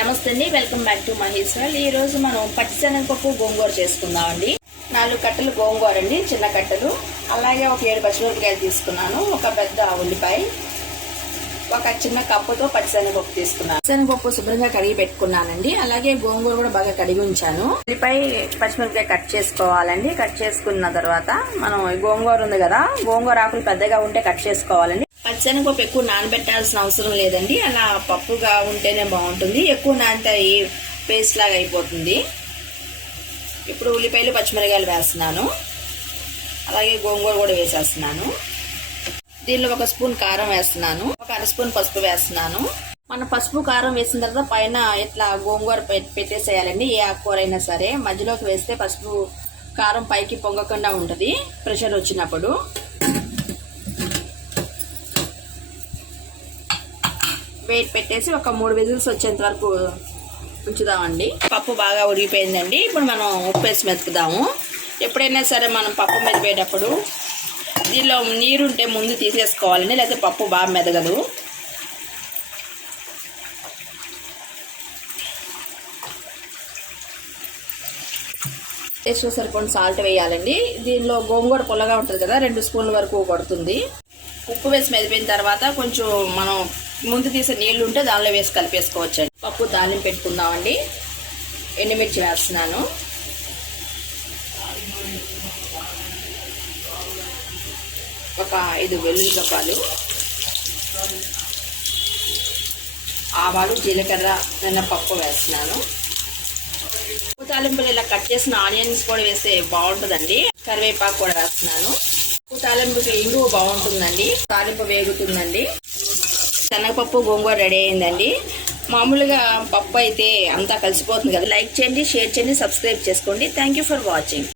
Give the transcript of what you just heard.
నమస్తే అండి, welcome back to Maheshwar. ఈ రోజు మనం పచ్చిశనగపప్పు గోంగూర చేసుకుందామండి. 4 కట్టలు గోంగూర అండి, చిన్న కట్టలు. అలాగే ఒక 7 పచ్చిమిరపకాయలు తీసుకున్నాను, ఒక పెద్ద ఉల్లిపాయ, ఒక చిన్న కప్పుతో పచ్చిశనగపప్పు తీసుకున్నాను. శనగపప్పు శుభ్రంగా కడిగి పెట్టుకున్నానండి. అలాగే గోంగూర కూడా బాగా కడిగి ఉంచాను. ఉల్లిపాయ పచ్చిమిరపకాయ కట్ చేసుకోవాలండి. కట్ చేసుకున్న తర్వాత మనం గోంగూర ఉంది కదా, గోంగూర ఆకులు పెద్దగా ఉంటే కట్ చేసుకోవాలండి. పచ్చిశనగపప్పు ఎక్కువ నానబెట్టాల్సిన అవసరం లేదండి, అలా పప్పుగా ఉంటేనే బాగుంటుంది. ఎక్కువ నానితే పేస్ట్ లాగా అయిపోతుంది. ఇప్పుడు ఉల్లిపాయలు పచ్చిమిరపకాయలు వేస్తున్నాను, అలాగే గోంగూర కూడా వేసేస్తున్నాను. దీనిలో 1 స్పూన్ కారం వేస్తున్నాను, ఒక 1/2 స్పూన్ పసుపు వేస్తున్నాను. మనం పసుపు కారం వేసిన తర్వాత పైన ఇట్లా గోంగూర పెట్టేసేయాలండి. ఏ ఆకుకూర అయినా సరే మధ్యలోకి వేస్తే పసుపు కారం పైకి పొంగకుండా ఉంటుంది ప్రెషర్ వచ్చినప్పుడు. వెయిట్ పెట్టేసి ఒక 3 విజిల్స్ వచ్చేంత వరకు ఉంచుదామండి. పప్పు బాగా ఉడికిపోయిందండి. ఇప్పుడు మనం ఉప్పు వేసి మెతుకుదాము. ఎప్పుడైనా సరే మనం పప్పు మెదిపేటప్పుడు దీనిలో నీరుంటే ముందు తీసేసుకోవాలండి, లేకపోతే పప్పు బాగా మెదగదు. టేస్ట్ సరిపోయిన సాల్ట్ వేయాలండి. దీనిలో గోంగూర పుల్లగా ఉంటుంది కదా, 2 స్పూన్ల వరకు పడుతుంది. ఉప్పు వేసి మెదిపిన తర్వాత కొంచెం మనం ముందు తీసే నీళ్లు ఉంటే దానిలో వేసి కలిపేసుకోవచ్చండి. పప్పు తాలింపు పెట్టుకుందామండి. ఎండుమిర్చి వేస్తున్నాను, ఒక 5 వెల్లుల్లి గబ్బాలు, ఆవాలు, జీలకర్ర, మినపప్పు వేస్తున్నాను. ఉప్పు తాలింపులు ఇలా కట్ చేసిన ఆనియన్స్ కూడా వేస్తే బాగుంటుందండి. కరివేపాకు కూడా వేస్తున్నాను. ఉప్పు తాలింపుకి ఇంగువ బాగుంటుందండి, తాలింపు వేగుతుందండి. శనగపప్పు గోంగూర రెడీ అయిందండి. మామూలుగా పప్పు అయితే అంతా కలిసిపోతుంది కదా. లైక్ చేయండి, షేర్ చేయండి, సబ్స్క్రైబ్ చేసుకోండి. Thank you for watching.